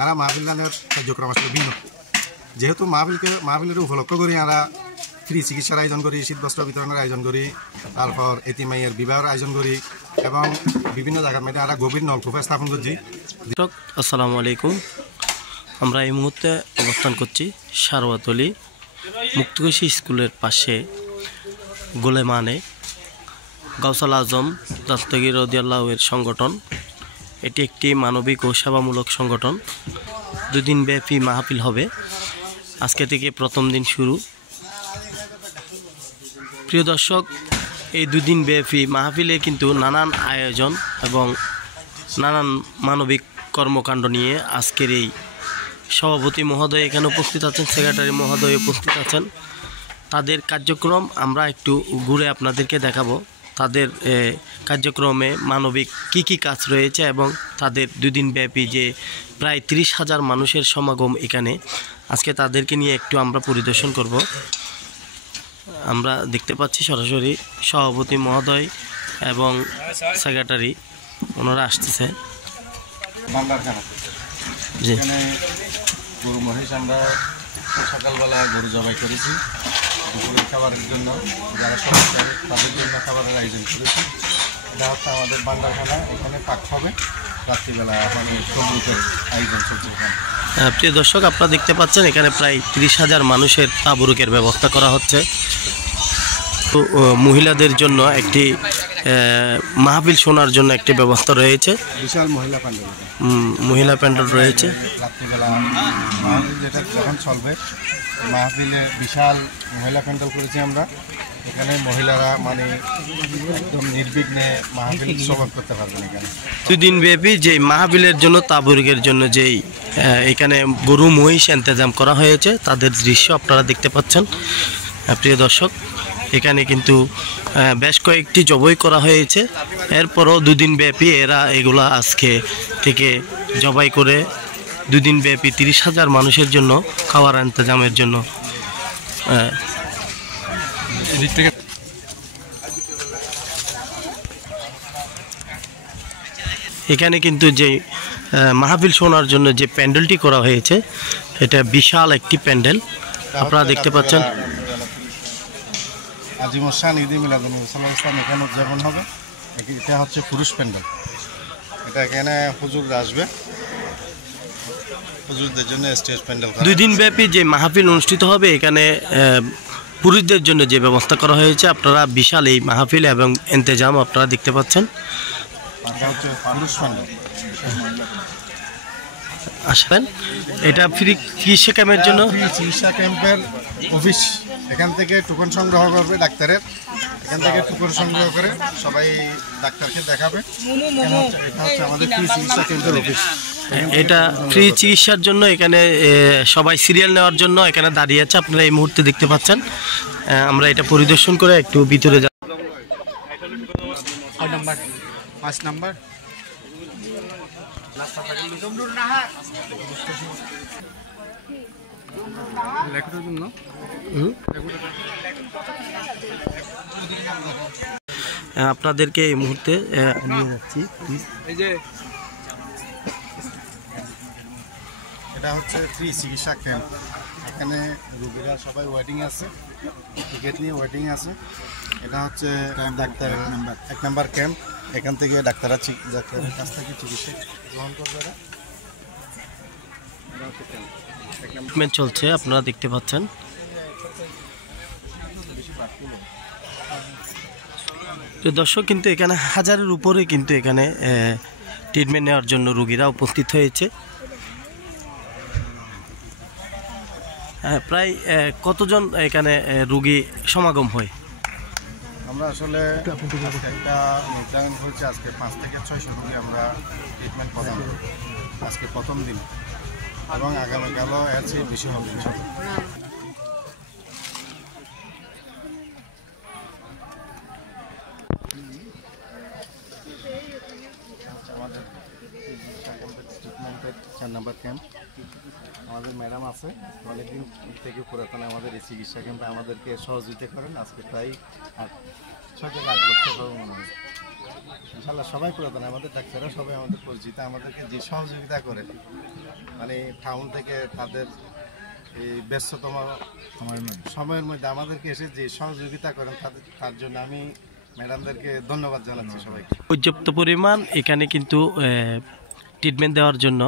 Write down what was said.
আর মাহফিলের কার্যক্রম আসলে ভিন্ন। যেহেতু মাহফিলের উপলক্ষ করি আমরা ফ্রি চিকিৎসার আয়োজন করি, শীতবস্ত্র বিতরণের আয়োজন করি, তারপর এতিমাইয়ের বিবাহের আয়োজন করি এবং বিভিন্ন জায়গার মধ্যে আমরা গভীর নলকূপ স্থাপন করছি। আসসালামু আলাইকুম। আমরা এই মুহূর্তে অবস্থান করছি সারওয়াতলি মুক্তকশী স্কুলের পাশে গোলেমানে গাউসাল আজম দস্তগীর রাদিয়াল্লাহু এর সংগঠন। এটি একটি মানবিক ও সেবামূলক সংগঠন। 2 দিন ব্যাপী মাহফিল হবে। আজকে থেকে প্রথম দিন শুরু। প্রিয় দর্শক, এই 2 দিন ব্যাপী মাহফিলে কিন্তু নানান আয়োজন এবং নানান মানবিক কর্মকাণ্ড নিয়ে আজকের এই সভাপতি মহোদয় এখানে উপস্থিত আছেন, সেক্রেটারি মহোদয় উপস্থিত আছেন। তাদের কার্যক্রম আমরা একটু ঘুরে আপনাদেরকে দেখাবো। তাদের কার্যক্রমে মানবিক কি কাজ রয়েছে এবং তাদের 2 দিন ব্যাপী যে প্রায় 30,000 মানুষের সমাগম এখানে, আজকে তাদেরকে নিয়ে একটু আমরা পরিদর্শন করব। আমরা দেখতে পাচ্ছি সরাসরি সভাপতি মহোদয় এবং সেক্রেটারি ওনারা আসতেছে। জি, গরু মহিষ আমরা সকালবেলা গরু জবাই করেছি দুপুরের খাবারের জন্য, যারা সবাই তাদের জন্য খাবারের আয়োজন করেছি। এটা হচ্ছে আমাদের বান্দারখানা, এখানে পাক হবে। রাত্রিবেলা মানে তবরুকের আয়োজন চলছে এখানে। প্রিয় দর্শক, আপনারা দেখতে পাচ্ছেন এখানে প্রায় 30,000 মানুষের তাবরুকের ব্যবস্থা করা হচ্ছে। তো মহিলাদের জন্য একটি মাহফিল শোনার জন্য একটি ব্যবস্থা রয়েছে। বিশাল মহিলা প্যান্ডেল রয়েছে। রাত্রিবেলা মাহফিল যেটা যখন চলবে, মাহফিলে বিশাল মহিলা প্যান্ডেল করেছি আমরা। এখানে মহিলারা মানে একদম নির্বিঘ্নে মাহফিল সমাপ্ত করতে পারবেন। এখানে 2 দিন ব্যাপী যে মাহফিলের জন্য তাবরুকের জন্য যেই এখানে গরু মহিষ ইন্তজাম করা হয়েছে, তাদের দৃশ্য আপনারা দেখতে পাচ্ছেন। প্রিয় দর্শক, এখানে কিন্তু বেশ কয়েকটি জবাই করা হয়েছে। এরপরও 2 দিন ব্যাপী এরা এগুলা আজকে থেকে জবাই করে 2 দিন ব্যাপী 30,000 মানুষের জন্য খাওয়ার ইন্তজামের জন্য এখানে কিন্তু যে মাহফিল শোনার জন্য যে প্যান্ডেলটি করা হয়েছে, এটা বিশাল একটি প্যান্ডেল আপনারা দেখতে পাচ্ছেন। আজিমুসান ঈদ মিলাদুন্নবী সাল্লাল্লাহু আলাইহি ওয়াসাল্লাম এখানে উদযাপন হবে। এটা হচ্ছে পুরুষ প্যান্ডেল। এটা এখানে হুজুর আসবে, হুজুরদের জন্য স্টেজ প্যান্ডেল। 2 দিন ব্যাপী যে মাহফিল অনুষ্ঠিত হবে, এখানে পুরুষদের জন্য যে ব্যবস্থা করা হয়েছে, আপনারা বিশাল এই মাহফিল এবং ইন্তজাম আপনারা দেখতে পাচ্ছেন। এটা হচ্ছে পুরুষ প্যান্ডেল। আসবেন, এটা ফ্রি চিকিৎসা ক্যাম্পের জন্য। চিকিৎসা ক্যাম্পের অফিস এখান থেকে টোকন সংগ্রহ করবে ডাক্তারের। এখান থেকে টোকন সংগ্রহ করে সবাই ডাক্তারকে দেখাবে। এটা হচ্ছে আমাদের ফ্রি চিকিৎসা ক্যাম্পের অফিস। এটা ফ্রি চিকিৎসার জন্য এখানে সবাই সিরিয়াল নেওয়ার জন্য এখানে দাঁড়িয়ে আছে, আপনারা এই মুহূর্তে দেখতে পাচ্ছেন। আমরা এটা পরিদর্শন করে একটু ভিতরে যাব। 5 নাম্বার আপনাদেরকে এই মুহূর্তে নিয়ে যাচ্ছি। এটা হচ্ছে ফ্রি চিকিৎসা ক্যাম্প। এখানে রোগীরা সবাই ওয়েটিং আছে, টিকিট নিয়ে ওয়েটিং আছে। এটা হচ্ছে ডাক্তার 1 নাম্বার ক্যাম্প। এখান থেকে ডাক্তারের কাছ থেকে চিকিৎসা গ্রহণ করবে। ট্রিটমেন্ট চলছে, আপনারা দেখতে পাচ্ছেন। তো দর্শক, কিন্তু এখানে 1000-এর উপরে কিন্তু এখানে ট্রিটমেন্ট নেওয়ার জন্য রোগীরা উপস্থিত হয়েছে। প্রায় কতজন এখানে রোগী সমাগম হয়? আমরা আসলে একটা নির্ধারণ হয়েছে আজকে 5 থেকে 600 রোগী আমরা ট্রিটমেন্ট প্রদান করব আজকে প্রথম দিন, এবং আগামীকালও এর চেয়ে বেশি হবে। আমাদের ট্রিটমেন্টের 4 নম্বর ক্যাম্প। আমাদের ম্যাডাম আছে, অনেকদিন থেকে পুরাতন আমাদের এই চিকিৎসা ক্যাম্পে আমাদেরকে সহযোগিতা করেন। আজকে প্রায় 6 থেকে 8 বছর মনে হয়। ইনশাআল্লাহ সবাই পুরাতন, আমাদের ডাক্তাররা সবাই আমাদের পরিচিত। আমাদেরকে যে সহযোগিতা করে মানে মানে টাউন থেকে তাদের এই ব্যস্ততম সময়ের মধ্যে আমাদেরকে এসে যে সহযোগিতা করেন তার জন্য আমি ম্যাডামদেরকে ধন্যবাদ জানাচ্ছি সবাইকে। পর্যাপ্ত পরিমাণ এখানে কিন্তু ট্রিটমেন্ট দেওয়ার জন্য